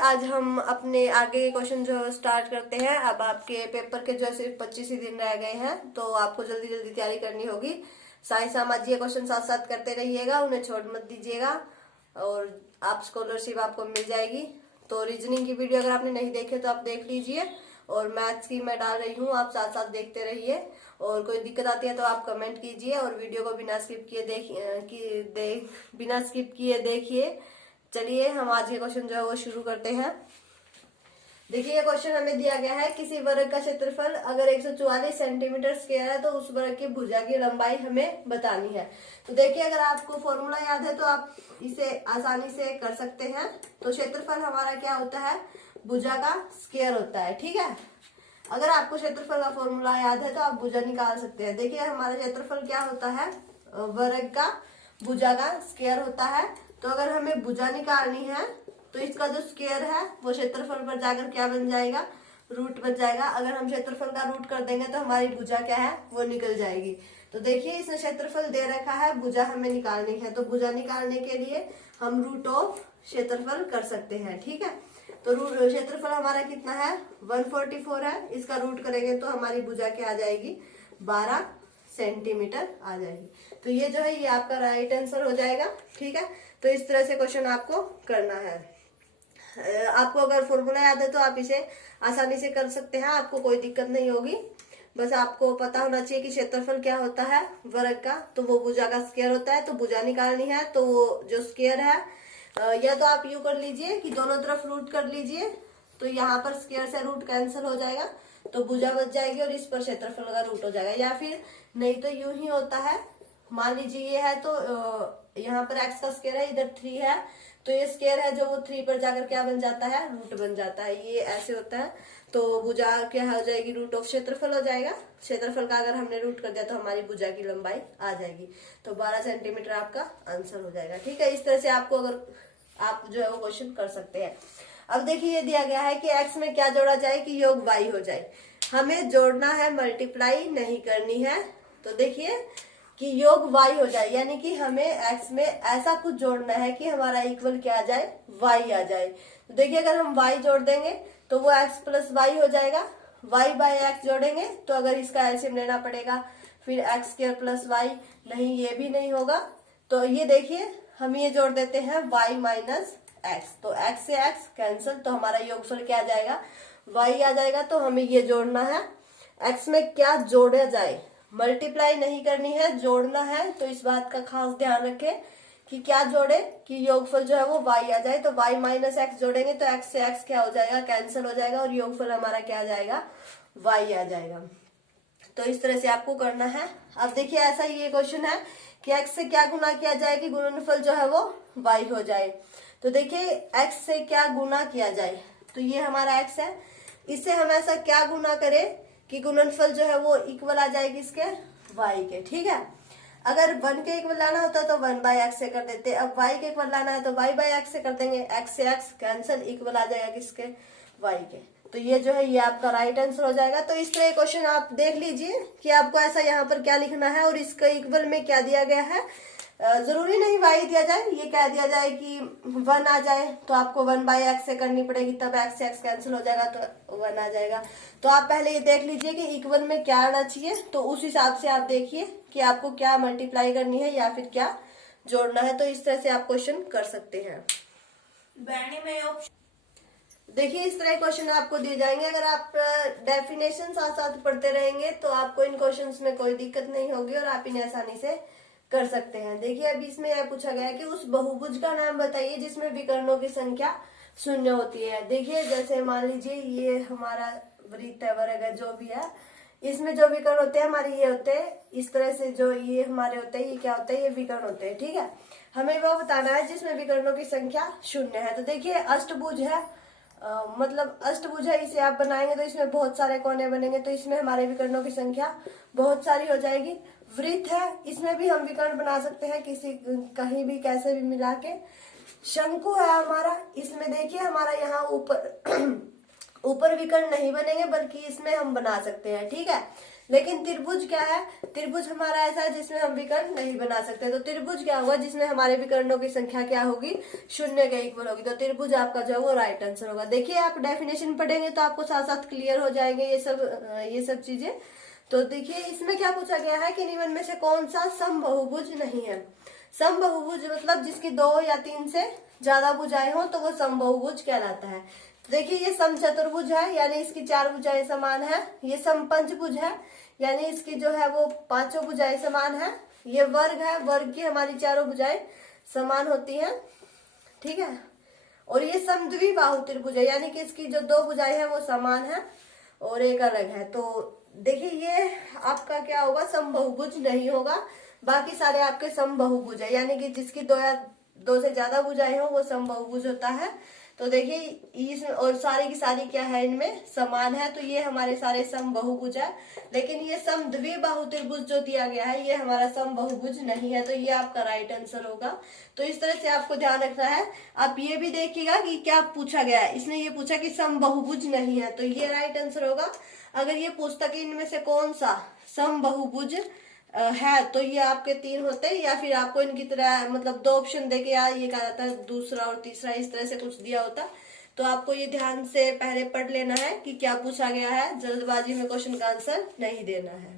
आज हम अपने आगे के क्वेश्चन जो स्टार्ट करते हैं। अब आपके पेपर के जो सिर्फ 25 ही दिन रह गए हैं, तो आपको जल्दी जल्दी तैयारी करनी होगी। साइंस सामाजिक क्वेश्चन साथ साथ करते रहिएगा, उन्हें छोड़ मत दीजिएगा और आप स्कॉलरशिप आपको मिल जाएगी। तो रीजनिंग की वीडियो अगर आपने नहीं देखे तो आप देख लीजिए, और मैथ्स की मैं डाल रही हूँ, आप साथ साथ देखते रहिए। और कोई दिक्कत आती है तो आप कमेंट कीजिए और वीडियो को बिना स्किप किए देखिए। चलिए हम आज के क्वेश्चन जो है वो शुरू करते हैं। देखिए ये क्वेश्चन हमें दिया गया है, किसी वर्ग का क्षेत्रफल अगर 144 सेंटीमीटर स्क्वायर है तो उस वर्ग की भुजा की लंबाई हमें बतानी है। तो देखिए अगर आपको फॉर्मूला याद है तो आप इसे आसानी से कर सकते हैं। तो क्षेत्रफल हमारा क्या होता है, भुजा का स्क्वायर होता है। ठीक है, अगर आपको क्षेत्रफल का फॉर्मूला याद है तो आप भुजा निकाल सकते हैं। देखिए हमारा क्षेत्रफल क्या होता है, वर्ग का भुजा का स्क्वायर होता है। तो अगर हमें भुजा निकालनी है तो इसका जो स्क्वायर है वो क्षेत्रफल पर जाकर क्या बन जाएगा, रूट बन जाएगा। अगर हम क्षेत्रफल का रूट कर देंगे तो हमारी भुजा क्या है वो निकल जाएगी। तो देखिए इसने क्षेत्रफल दे रखा है, भुजा हमें निकालनी है। तो भुजा निकालने के लिए हम रूट ऑफ क्षेत्रफल कर सकते हैं। ठीक है, तो क्षेत्रफल हमारा कितना है, 144 है। इसका रूट करेंगे तो हमारी भुजा क्या आ जाएगी, 12 सेंटीमीटर आ जाएगी। तो ये जो है ये आपका राइट आंसर हो जाएगा। ठीक है, तो इस तरह से क्वेश्चन आपको करना है। आपको अगर फॉर्मूला याद है तो आप इसे आसानी से कर सकते हैं, आपको कोई दिक्कत नहीं होगी। बस आपको पता होना चाहिए कि क्षेत्रफल क्या होता है वर्ग का, तो वो भुजा का स्क्वायर होता है। तो भुजा निकालनी है तो वो जो स्क्वायर है, या तो आप यूं कर लीजिए कि दोनों तरफ रूट कर लीजिए, तो यहाँ पर स्क्वायर से रूट कैंसिल हो जाएगा तो भुजा बच जाएगी और इस पर क्षेत्रफल का रूट हो जाएगा। या फिर नहीं तो यूं ही होता है, मान लीजिए ये है तो यहाँ पर x का स्क्वायर है, इधर 3 है, तो ये स्क्वायर है जो वो 3 पर जाकर क्या बन जाता है, रूट बन जाता है। ये ऐसे होता है। तो भुजा क्या हो जाएगी, रूट ऑफ क्षेत्रफल हो जाएगा। क्षेत्रफल का अगर हमने रूट कर दिया तो हमारी भुजा की लंबाई आ जाएगी। तो 12 सेंटीमीटर आपका आंसर हो जाएगा। ठीक है, इस तरह से आपको अगर आप जो है वो क्वेश्चन कर सकते हैं। अब देखिए ये दिया गया है कि x में क्या जोड़ा जाए कि योग y हो जाए। हमें जोड़ना है, मल्टीप्लाई नहीं करनी है। तो देखिए कि योग y हो जाए, यानी कि हमें x में ऐसा कुछ जोड़ना है कि हमारा इक्वल क्या आ जाए, y आ जाए। तो देखिए अगर हम y जोड़ देंगे तो वो x प्लस वाई हो जाएगा। y बाय x जोड़ेंगे तो अगर इसका एलसीएम लेना पड़ेगा, फिर x स्क्वायर प्लस वाई, नहीं ये भी नहीं होगा। तो ये देखिए हम ये जोड़ देते हैं y माइनस एक्स, तो x से x कैंसिल, तो हमारा योगफल क्या आ जाएगा, y आ जाएगा। तो हमें ये जोड़ना है, x में क्या जोड़ा जाए, मल्टीप्लाई नहीं करनी है, जोड़ना है। तो इस बात का खास ध्यान रखें कि क्या जोड़े कि योगफल जो है वो y आ जाए। तो y माइनस एक्स जोड़ेंगे तो x से x क्या हो जाएगा, कैंसिल हो जाएगा और योगफल हमारा क्या आ जाएगा, y आ जाएगा। तो इस तरह से आपको करना है। अब देखिए ऐसा ही ये क्वेश्चन है कि x से क्या गुना किया जाए कि गुणनफल जो है वो y हो जाए। तो देखिए x से क्या गुना किया जाए, तो ये हमारा x है, इससे हम ऐसा क्या गुना करें कि गुणनफल जो है वो इक्वल आ जाए किसके, y के। ठीक है, अगर 1 के इक्वल लाना होता तो 1 बाय एक्स से कर देते, अब y के इक्वल लाना है तो y बाय एक्स से कर देंगे, x से x कैंसिल, इक्वल आ जाएगा किसके, y के। तो ये जो है ये आपका राइट आंसर हो जाएगा। तो इस तरह क्वेश्चन आप देख लीजिए कि आपको ऐसा यहाँ पर क्या लिखना है और इसका इक्वल में क्या दिया गया है। जरूरी नहीं y दिया जाए, ये कह दिया जाए कि 1 आ जाए तो आपको 1 बाय एक्स से करनी पड़ेगी, तब x से x कैंसिल हो जाएगा तो 1 आ जाएगा। तो आप पहले ये देख लीजिए कि इक्वल में क्या आना चाहिए, तो उस हिसाब से आप देखिए कि आपको क्या मल्टीप्लाई करनी है या फिर क्या जोड़ना है। तो इस तरह से आप क्वेश्चन कर सकते हैं। देखिए इस तरह क्वेश्चन आपको दिए जाएंगे, अगर आप डेफिनेशन साथ साथ पढ़ते रहेंगे तो आपको इन क्वेश्चंस में कोई दिक्कत नहीं होगी और आप इन्हें आसानी से कर सकते हैं। देखिए अभी इसमें यह पूछा गया है कि उस बहुभुज का नाम बताइए जिसमें विकर्णों की संख्या 0 होती है। देखिए जैसे मान लीजिए ये हमारा वृत्त है, वर्ग है, जो भी है, इसमें जो विकर्ण होते हैं हमारे ये होते हैं, इस तरह से जो ये हमारे होते हैं, ये क्या होता है, ये विकर्ण होते हैं। ठीक है, हमें वो बताना है जिसमें विकर्णों की संख्या 0 है। तो देखिए अष्टभुज है, मतलब अष्टभुज है, इसे आप बनाएंगे तो इसमें बहुत सारे कोने बनेंगे, तो इसमें हमारे विकर्णों की संख्या बहुत सारी हो जाएगी। वृत्त है, इसमें भी हम विकर्ण बना सकते हैं किसी कहीं भी कैसे भी मिला के। शंकु है हमारा, इसमें देखिए हमारा यहाँ ऊपर ऊपर विकर्ण नहीं बनेंगे बल्कि इसमें हम बना सकते हैं। ठीक है, लेकिन त्रिभुज क्या है, त्रिभुज हमारा ऐसा है जिसमें हम विकर्ण नहीं बना सकते। तो त्रिभुज क्या हुआ, जिसमें हमारे विकर्णों की संख्या क्या होगी, शून्य के इक्वल होगी। तो त्रिभुज आपका जो है वो राइट आंसर होगा। देखिए आप डेफिनेशन पढ़ेंगे तो आपको साथ साथ क्लियर हो जाएंगे ये सब चीजें। तो देखिए इसमें क्या पूछा गया है कि निम्न में से कौन सा समबहुभुज नहीं है। समबहुभुज मतलब जिसकी 2 या 3 से ज्यादा भुजाएं हो तो वो समबहुभुज कहलाता है। देखिए ये समचतुर्भुज है, यानी इसकी 4 भुजाएं समान है। ये समपंचभुज है, यानी इसकी जो है वो 5 भुजाएं समान है। ये वर्ग है, वर्ग की हमारी 4 भुजाएं समान होती हैं, ठीक है। और ये समद्विबाहु त्रिभुज है, यानी कि इसकी जो 2 भुजाएं हैं वो समान है और एक अलग है। तो देखिए ये आपका क्या होगा, समबहुभुज नहीं होगा। बाकी सारे आपके समबहुभुज है, यानी कि जिसकी 2 या 2 से ज्यादा भुजाएं हो वो समबहुभुज होता है। तो देखिए इस और सारी की सारी क्या है, इनमें समान है। तो ये हमारे सारे समबहुभुज है। लेकिन ये समद्विबाहु त्रिभुज जो दिया गया है ये हमारा समबहुभुज नहीं है। तो ये आपका राइट आंसर होगा। तो इस तरह से आपको ध्यान रखना है। आप ये भी देखिएगा कि क्या पूछा गया है। इसने ये पूछा कि समबहुभुज नहीं है, तो ये राइट आंसर होगा। अगर ये पूछता कि इनमें से कौन सा समबहुभुज है तो ये आपके 3 होते हैं, या फिर आपको इनकी तरह मतलब 2 ऑप्शन देके यार ये कहा जाता है दूसरा और तीसरा, इस तरह से कुछ दिया होता। तो आपको ये ध्यान से पहले पढ़ लेना है कि क्या पूछा गया है। जल्दबाजी में क्वेश्चन का आंसर नहीं देना है।